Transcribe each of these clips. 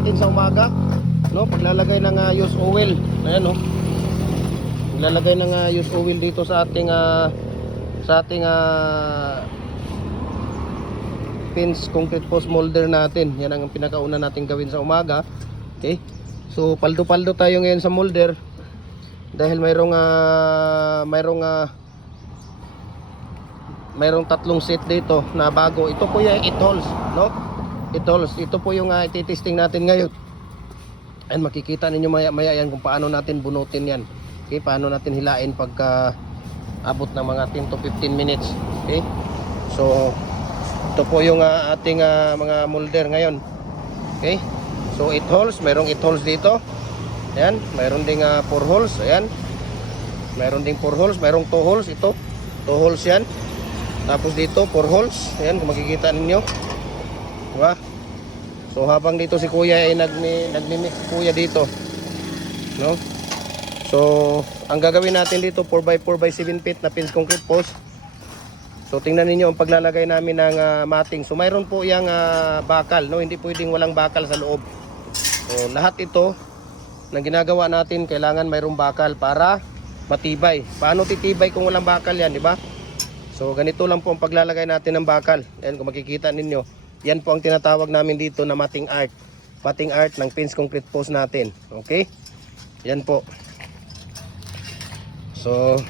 natin sa umaga. No, paglalagay ng ah, used oil. Ayan no. Paglalagay ng ah, used oil dito sa ating ah, sa ating ah, pins concrete post molder natin. Yan ang pinakauna natin gawin sa umaga. Okay? So paldo-paldo tayo ngayon sa molder dahil mayroong ah, mayroong ah, mayroong tatlong set dito na bago. Ito po yung 8 holes, no? 8 holes. Ito po yung uh, ititesting natin ngayon. And makikita ninyo maya maya yan kung paano natin bunutin yan. Okay, paano natin hilain pagka abot ng mga 10 to 15 minutes. Okay? So, ito po yung ah, ating ah, mga molder ngayon. Okay? So, 8 holes. Mayroong 8 holes dito. Ayan. Mayroon ding 4 holes. Ayan. Mayroon ding 4 holes. Mayroong 2 holes. Ito. 2 holes yan. Tapos dito, 4 holes. Ayan, kung makikita ninyo. Diba? So habang dito si kuya ay nagmi, nagmi-mix si kuya dito. No? So, ang gagawin natin dito 4x4 by 7 feet na pins concrete post. So tingnan niyo ang paglalagay namin ng ah, mating. So mayroon po yang ah, bakal, no? Hindi pwedeng walang bakal sa loob. So lahat ito ng ginagawa natin kailangan mayroong bakal para matibay. Paano titibay kung walang bakal 'yan, di ba? So ganito lang po ang paglalagay natin ng bakal. Ayan kung makikita ninyo. Yan po ang tinatawag namin dito na mating art. Mating art ng pins concrete post natin. Okay? Yan po. So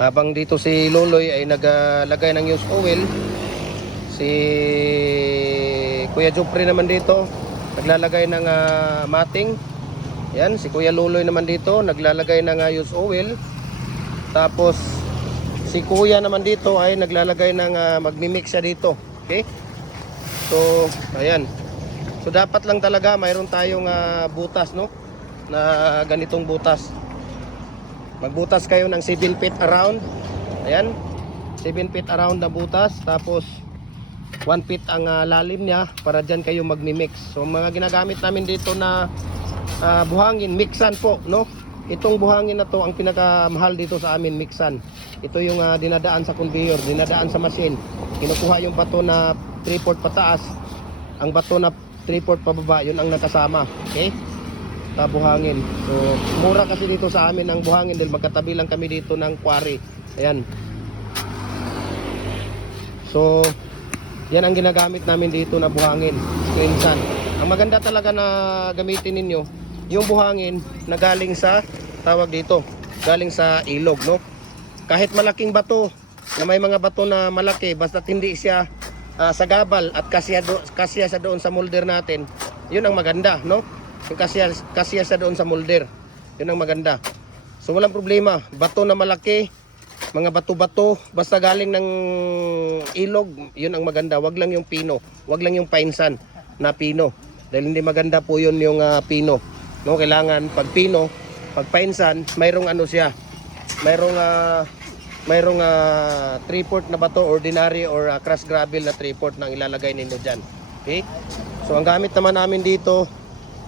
habang dito si Loloy ay naglagay ng used oil, si Kuya Jupri naman dito naglalagay ng ah, mating. Yan, si Kuya Loloy naman dito naglalagay ng ah, used oil. Tapos si kuya naman dito ay naglalagay ng uh, magmi-mix siya dito. Okay? So, ayan. So dapat lang talaga mayroon tayong ah, butas, no? Na ganitong butas. Magbutas kayo ng 7 feet around. Ayan. 7 feet around na butas. Tapos 1 feet ang ah, lalim niya para dyan kayo magmi-mix. So mga ginagamit namin dito na ah, buhangin, mixan po, no? Itong buhangin na to ang pinakamahal dito sa amin, mixan. Ito yung ah, dinadaan sa conveyor, dinadaan sa machine. Kinukuha yung bato na 3/4 pataas, ang bato na 3/4 pababa, yun ang nakasama. Okay? Sa buhangin. So, mura kasi dito sa amin ang buhangin dahil magkatabi lang kami dito ng quarry. Ayan. So, yan ang ginagamit namin dito na buhangin, sun. Ang maganda talaga na gamitin ninyo, yung buhangin na galing sa tawag dito, galing sa ilog, no? Kahit malaking bato, na may mga bato na malaki, basta hindi siya ah, sagabal at kasya, do, kasya sa doon sa molder natin, yun ang maganda, no? Yung kasya, kasya sa doon sa molder, yun ang maganda. So walang problema, bato na malaki, mga bato-bato, basta galing ng ilog, yun ang maganda. Wag lang yung pino, wag lang yung painsan na pino. Dahil hindi maganda po yun yung ah, pino. No, kailangan pag pino, pag painsan, mayroong ano siya. Mayroong ah, mayroong ah, three-port na bato, ordinary or ah, crushed gravel na three-port na ilalagay ninyo diyan. Okay? So ang gamit naman namin dito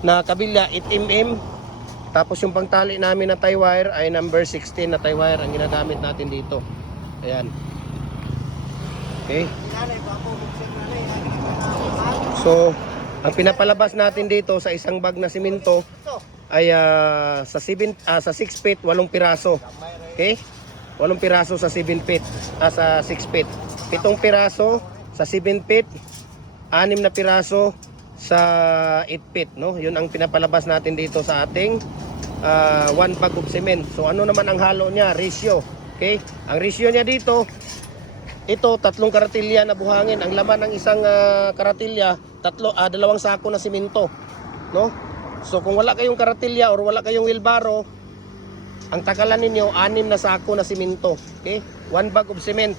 na kabilya 8 mm tapos yung pangtali namin na tie wire ay number 16 na tie wire ang ginagamit natin dito. Ayan. Okay. So, ang pinapalabas natin dito sa isang bag na simento ay ah, sa 7 ah, sa 6 feet 8 piraso. Okay? 8 piraso sa 7 feet, ah, sa 6 feet. 7 piraso sa 7 feet, 6 na piraso sa 8 feet, no? 'Yun ang pinapalabas natin dito sa ating ah, one bag of cement. So ano naman ang halo niya? Ratio. Okay? Ang ratio niya dito ito, tatlong karatilya na buhangin. Ang laman ng isang ah, karatilya, tatlo, ah, dalawang sako na simento. No? So kung wala kayong karatilya or wala kayong wheelbarrow, ang takalan ninyo, anim na sako na simento. Okay? One bag of cement.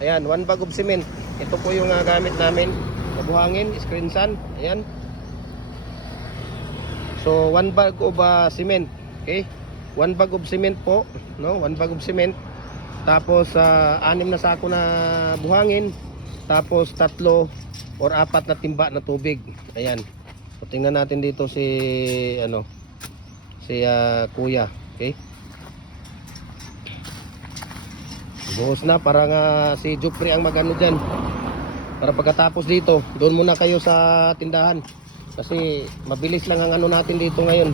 Ayan, one bag of cement. Ito po yung ah, gamit namin na buhangin, screen sun. Ayan. So, one bag of ah, cement. Okay? One bag of cement po. No? One bag of cement. Tapos sa anim na sako na buhangin, tapos tatlo or apat na timba na tubig. Ayan. So, tingnan natin dito si ano si ah, Kuya, okay? Buhos na para nga si Jupri ang magano diyan. Para pagkatapos dito, doon muna kayo sa tindahan. Kasi mabilis lang ang ano natin dito ngayon.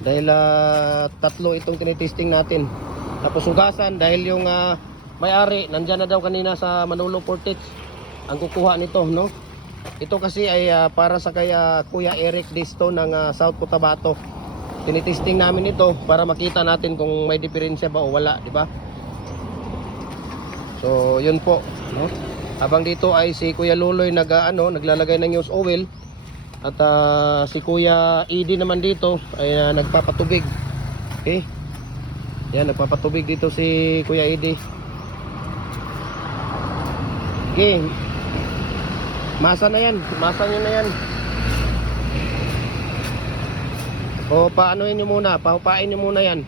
Dahil ah, tatlo itong tinitesting natin. Tapos hugasan dahil yung ah, may-ari nandyan na daw kanina sa Manolo Portage ang kukuha nito, no? Ito kasi ay ah, para sa kaya Kuya Eric Disto ng ah, South Cotabato. Tinitesting namin ito para makita natin kung may diferensya ba o wala, di ba? So, yun po, no? Habang dito ay si Kuya Luloy nag ah, ano, naglalagay ng news oil at ah, si Kuya Edi naman dito ay ah, nagpapatubig. Okay? Yan, nagpapatubig dito si Kuya Edi. Okay. Masa na yan. Masa nyo na yan. O paanoin nyo muna. Pahupain nyo muna yan.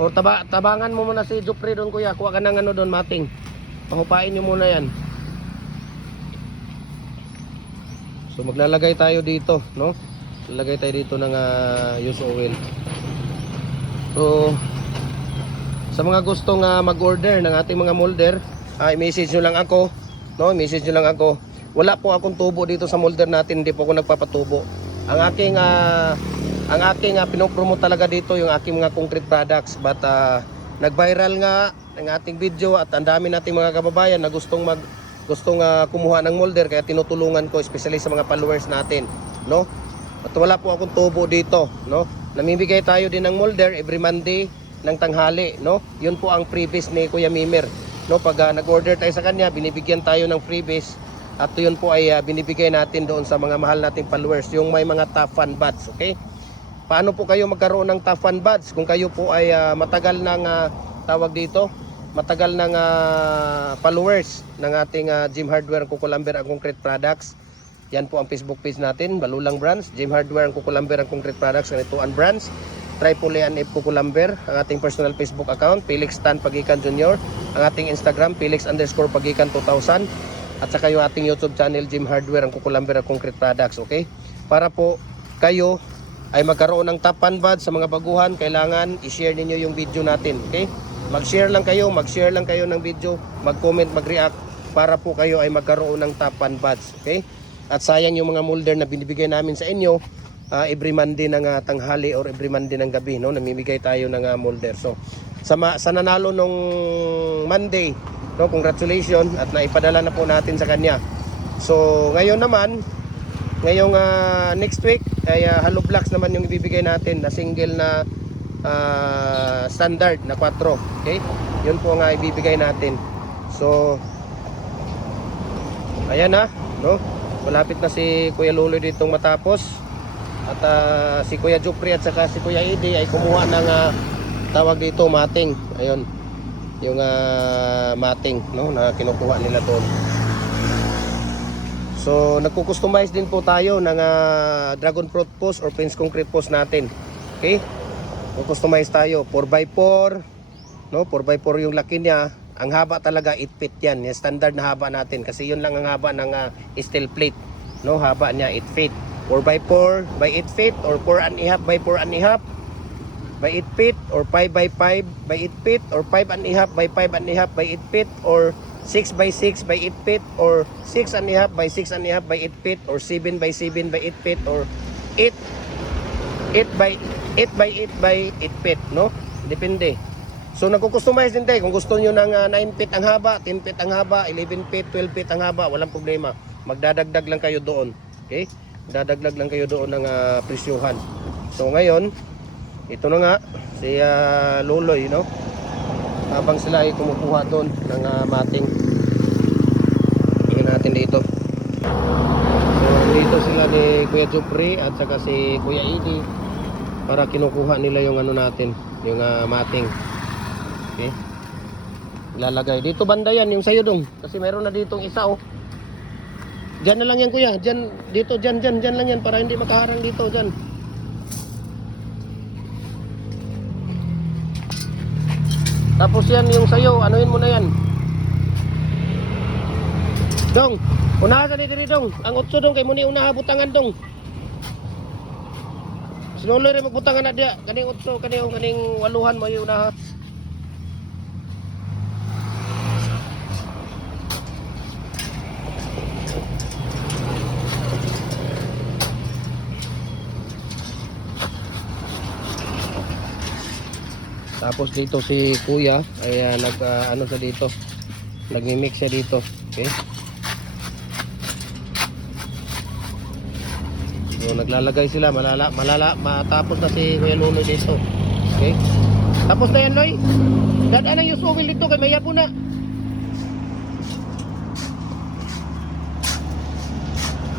O taba, tabangan mo muna si Jupri doon kuya. Kuha ka ng ano doon mating. Pahupain nyo muna yan. So maglalagay tayo dito. No? Lalagay tayo dito ng uh, use oil. So sa mga gustong uh, mag-order ng ating mga molder, ay message nyo lang ako. No, message nyo lang ako. Wala po akong tubo dito sa molder natin, hindi po ako nagpapatubo. Ang aking ah, ang aking uh, pinopromote talaga dito yung aking mga concrete products but ah, nag-viral nga ang ating video at ang dami nating mga kababayan na gustong mag gustong ah, kumuha ng molder kaya tinutulungan ko especially sa mga followers natin, no? At wala po akong tubo dito, no? Namimigay tayo din ng molder every Monday ng tanghali, no? Yun po ang freebies ni Kuya Mimer. No, pag ah, nag-order tayo sa kanya, binibigyan tayo ng freebies at yun po ay ah, binibigay natin doon sa mga mahal nating followers, yung may mga top fan buds, okay? Paano po kayo magkaroon ng top fan buds kung kayo po ay ah, matagal ng ah, tawag dito? Matagal ng ah, followers ng ating ah, Gym Hardware Kukulamber ang Concrete Products. Yan po ang Facebook page natin, Balulang Brands, Gym Hardware ang Kukulamber ang Concrete Products, ganito ang brands. Tripoli and F Kukulamber, ang ating personal Facebook account, Felix Tan Pagikan Jr., ang ating Instagram, Felix underscore Pagikan 2000, at saka yung ating YouTube channel, Gym Hardware ang Kukulamber ang Concrete Products, okay? Para po kayo ay magkaroon ng top fan bud sa mga baguhan, kailangan i-share ninyo yung video natin, okay? Mag-share lang kayo, mag-share lang kayo ng video, mag-comment, mag-react para po kayo ay magkaroon ng top fan buds, okay? At sayang yung mga molder na binibigay namin sa inyo ah, every Monday ng ah, tanghali or every Monday ng gabi, no? Namimigay tayo ng ah, molder. So, sa, sa nanalo nung Monday, no? Congratulations at naipadala na po natin sa kanya. So, ngayon naman, ngayong ah, next week ay uh, hollow blocks naman yung ibibigay natin na single na ah, standard na 4 okay yun po nga ibibigay natin so ayan na no malapit na si Kuya Lulo ditong matapos at ah, si Kuya Jupri at saka si Kuya Edi ay kumuha ng ah, tawag dito mating ayun yung ah, mating no na kinukuha nila doon So, nagko-customize din po tayo ng ah, dragon fruit post or fence concrete post natin. Okay? Nagko-customize tayo 4x4, no? 4x4 yung laki niya. Ang haba talaga 8 feet 'yan. Yung standard na haba natin kasi yun lang ang haba ng ah, steel plate, no? Haba niya 8 feet. 4x4 by 8 feet or 4 and a half by 4 and a half by 8 feet or 5 by 5 by 8 feet or 5 and a half by 5 and a half by 8 feet or 6 by 6 by 8 feet or 6 and a half by 6 and a half by 8 feet or 7 by 7 by 8 feet or 8 8 by 8 by 8 by 8 feet no? Depende. So nagko-customize din tayo. Kung gusto niyo ng ah, 9 feet ang haba 10 feet ang haba 11 feet 12 feet ang haba walang problema. Magdadagdag lang kayo doon. Okay dadagdag lang kayo doon ng ah, presyuhan. So ngayon ito na nga si ah, Loloy no? Habang sila ay kumukuha doon ng ah, mating. Tingnan natin dito. So dito sila ni Kuya Jupri at saka si Kuya Idi para kinukuha nila yung ano natin yung ah, mating. Okay? Lalagay dito banda yan yung sayo dong kasi meron na ditong isa oh Diyan na lang yan kuya, diyan, dito, diyan, diyan, diyan lang yan para hindi makaharang dito, diyan. Tapos yan yung sayo, anuhin mo na yan. Dong, unaha ka ni diri dong. Ang utso dong kay muni unaha butangan dong. Sinuloy rin magbutangan na dia. Kaning utso, kaning kaning waluhan mo yung unaha. Tapos dito si Kuya ay ah, nag ah, ano sa dito. Nagmi-mix siya dito. Okay? So, naglalagay sila, malala, malala, matapos na si Kuya Nunoy dito. Okay? Tapos na yan, Noy. Dadaan na yung suwil dito kay Maya po na.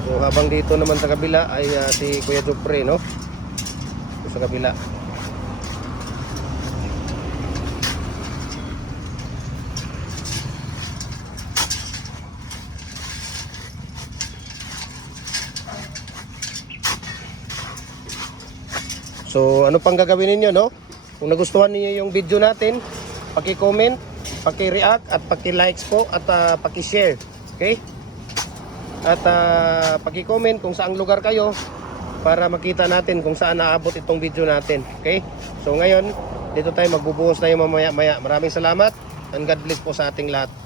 So, habang dito naman sa kabila ay ah, si Kuya Jupre, no? Sa kabila. So, ano pang gagawin ninyo, no? Kung nagustuhan niyo yung video natin, paki-comment, paki-react at paki-likes po at ah, paki-share. Okay? At uh, paki-comment kung saang lugar kayo para makita natin kung saan naabot itong video natin. Okay? So ngayon, dito tayo magbubuhos tayo mamaya-maya. Maraming salamat and God bless po sa ating lahat.